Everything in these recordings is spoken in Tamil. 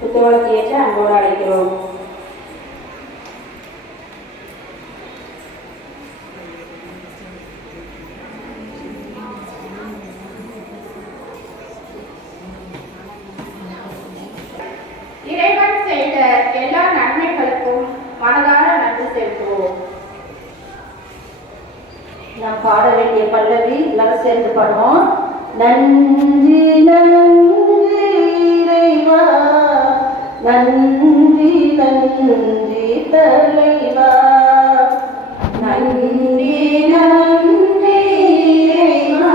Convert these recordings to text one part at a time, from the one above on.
புத்தகத்தை ஏற்ற அன்போடு அழைக்கிறோம். இறைவன் செய்த எல்லா நன்மைகளுக்கும் மனதார நன்றி செலுத்துவோம். நாம் பாட வேண்டிய பல்லவி எல்லாரும் சேர்ந்து பாடுவோம். நன்றி நன்றி இறைவா, நன்றி நன்றி தலைவா, நன்றி நன்றி இறைவா,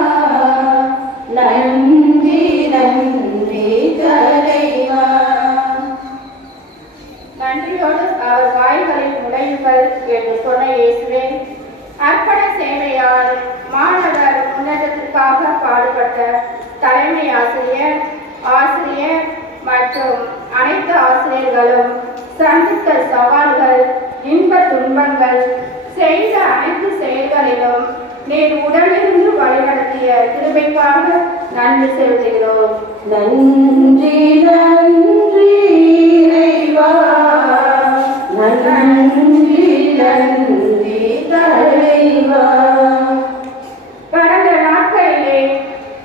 நன்றி நன்றி தலைவா. நன்றியோடு அவர் வாய்களில் நுழையுங்கள் என்று சொன்ன இயேசுவே, அர்ப்பண சேவையால் மாணவர் முன்னேற்றத்திற்காக பாடுபட்ட தலைமை ஆசிரியர், ஆசிரியர் மற்றும் அனைத்து ஆசிரியர்களும் சந்தித்த சவால்கள், இன்ப துன்பங்கள், செய்த அனைத்து செயல்களிலும் நீர் உடனிருந்து வழிநடத்திய கிருபைக்காக நன்றி செலுத்துகிறோம். நன்றி நன்றி இறைவா, நன்றி நன்றி தலைவா. கடந்த நாட்களிலே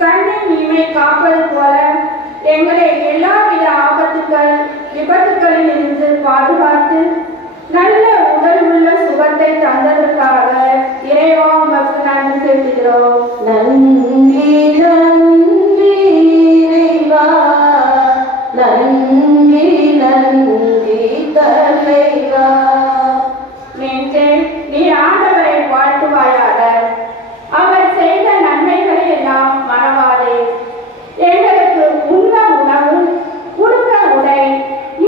கண்ணின் இமை காப்பது போல எங்களை எல்லாவித ஆபத்துக்கள், விபத்துக்களில் இருந்து பாதுகாத்து நல்ல உடல் உள்ள சுகத்தை தந்ததற்காக இறைவா உமக்கு நன்றி செலுத்துகிறோம். நன்றி நன்றி இறைவா, நன்றி நன்றி தலைவா. நெஞ்சே, நீ ஆண்டவரை வாழ்த்துவாயாக. அவர் செய்த நன்மைகளை எல்லாம் மறவாதே. எங்களுக்கு உண்ண உணவு, உடுக்க உடை,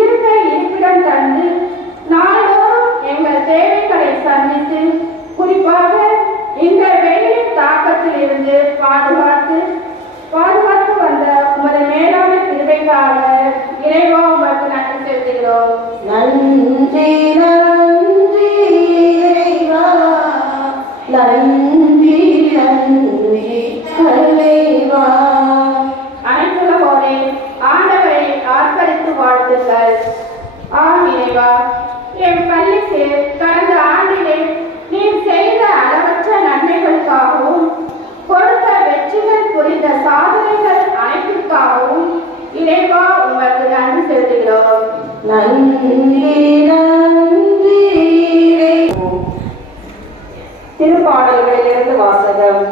இருக்க இருப்பிடம் தந்து நாள்தோறும் எங்கள் தேவைகளை சந்தித்து, குறிப்பாக இந்த வெயிலின் தாக்கத்தில் இருந்து பாதுகாத்து வந்த உமது மேலான கிருபைக்காக இறைவா உமக்கு நன்றி செலுத்துகிறோம். நன்றி நன்றி இறைவா, நன்றி நன்றி தலைவா. அனைத்துலகோரே ஆண்டவரை ஆர்ப்பரித்து வாழ்த்துங்கள். ஆம் இறைவா, என் பள்ளிக்கு கடந்த ஆண்டிலே நீர் செய்த அளவற்ற நன்மைகளுக்காகவும் கொடுத்த வெற்றிகள் புரிந்த சாதனைகள் அனைத்திற்காகவும் இறைவா உமக்கு நன்றி செலுத்துகிறோம். நன்றி நன்றி இறைவா. திருப்பாடல்களிலிருந்து வாசகம்.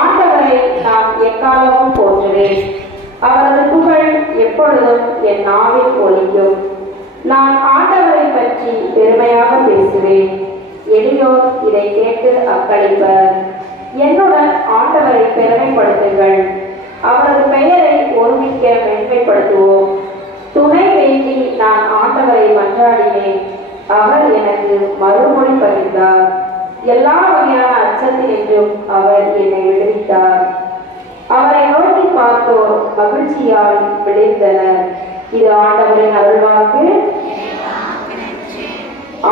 ஆண்டவரை நான் எக்காலமும் போற்றுவேன், அவரது புகழ் எப்பொழுதும் என் நாவில் ஒலிக்கும். நான் ஆண்டவரை பற்றி பெருமையாக பேசுவேன், எளியோர் இதை கேட்டு அக்களிப்பர். என்னுடன் ஆண்டவரை பெருமைப்படுத்துங்கள், அவரது பெயரை ஒருமிக்க மேன்மைப்படுத்துவோம். துணை வேண்டி நான் ஆண்டவரை மன்றாடினேன், அவர் எனக்கு மறுமொழி பகிர்ந்தார். எல்லா வகையான அச்சத்தினின்றும் அவர் என்னை விடுவித்தார். அவரை நோக்கி பார்த்தோர் மகிழ்ச்சியால் விளைந்தனர். இது ஆண்டவரின் அருள்வாக்கு.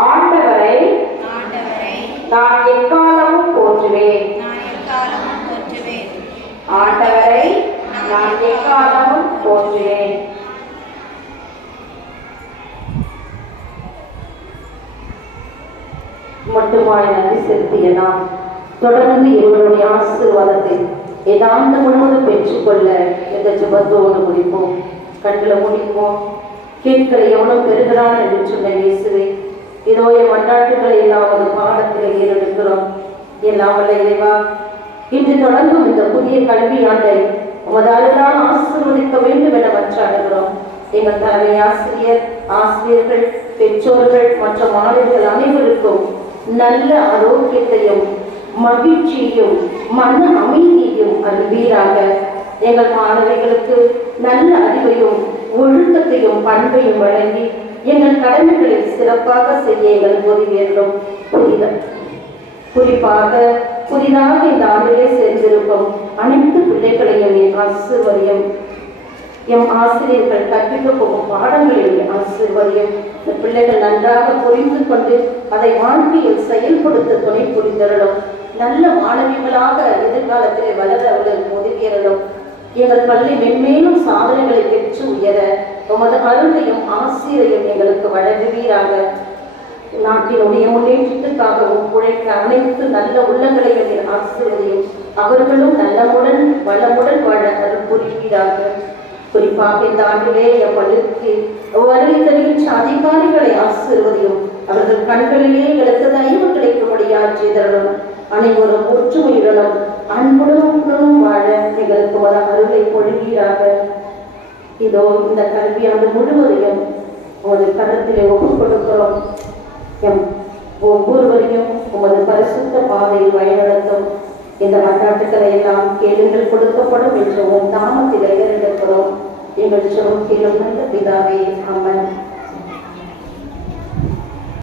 ஆண்டவரை நான் எக்காலமும் போற்றுவேன், ஆண்டவரை நான் எக்காலமும் போற்றுவேன். மட்டுமாய் நன்றி செலுத்திய நாம் தொடர்ந்து இவருடைய ஆசீர்வாதத்தை ஏதாண்டு முழுவதும் பெற்றுக்கொள்ள இந்த ஜெபத்தோடு முடிப்போம். கண்களை முடிப்போம். கேட்கிற எவ்வளவு பெறுகிறான் என்று சொன்ன இயேசுவே, இதோ என் மன்றாட்டுகளை எல்லாவது பாடத்தில் ஏறெடுக்கிறோம். எல்லாம் வல்ல இறைவா, இன்று தொடங்கும் இந்த புதிய கல்வியாண்டை உமது அருளால் ஆசீர்வதிக்க வேண்டும் என மன்றாடுகிறோம். எங்கள் தலைமை ஆசிரியர், ஆசிரியர்கள், பெற்றோர்கள் மற்றும் மாணவர்கள் அனைவருக்கும் நல்ல ஆரோக்கியத்தையும் மகிழ்ச்சியையும் மன அமைதியையும் அருள்வீராக. எங்கள் மாணவிகளுக்கு நல்ல அறிவையும் ஒழுக்கத்தையும் பண்பையும் வழங்கி எங்கள் கடமைகளை சிறப்பாக செய்ய எங்கள் உதவியர்களும் குறிப்பாக புதிதாக இந்த ஆண்டிலே சேர்ந்திருக்கும் அனைத்து பிள்ளைகளையும் என் ஆசீர்வதியும். எம் ஆசிரியர்கள் கற்பிக்க போகும் பாடங்களில் ஆசீர்வதியும். இந்த பிள்ளைகள் நன்றாக புரிந்து கொண்டு அதை வாழ்க்கையில் செயல்படுத்த துணை புரிந்தரலும். நல்ல மாணவிகளாக எதிர்காலத்திலே வளர அவர்கள் உதவியரலும். எங்கள் பள்ளி மென்மேலும் சாதனைகளை பெற்று உயர உமது அருளையும் ஆசிரியையும் எங்களுக்கு வழங்குவீராக. நாட்டினுடைய முன்னேற்றத்துக்காகவும் உழைக்க அனைத்து நல்ல உள்ளங்களையும் நீர் ஆசீர்வதியும். அவர்களும் நல்லமுடன் வளமுடன் வாழ அருள் புரிவீராக. குறிப்பாக இந்த ஆண்டிலே என் பள்ளிக்கு வருகை தருகின்ற அதிகாரிகளை ஆசீர்வதியும். அவர்கள் கண்களிலே எங்களுக்கு தயவு கிடைக்கும்படியாக செய்தரலும். அனைவரும் ஒற்றுமையுடனும் அன்புடனும் வாழ எங்களுக்கு ஒரு அருளை பொழிவீராக. இதோ இந்த கல்வியாண்டு முழுவதையும் உமது கருத்திலே ஒப்புக் கொடுக்கிறோம். எம் ஒவ்வொருவரையும் உமது பரிசுத்த பாதையில் வழிநடத்தும். இந்த மன்றாட்டுக்களை எல்லாம் கேளுங்கள் கொடுக்கப்படும் என்று உன் நாமத்தில் எடுக்கிறோம். எங்கள் ஜெபம் கேளும் நல்ல பிதாவே. ஆமென்.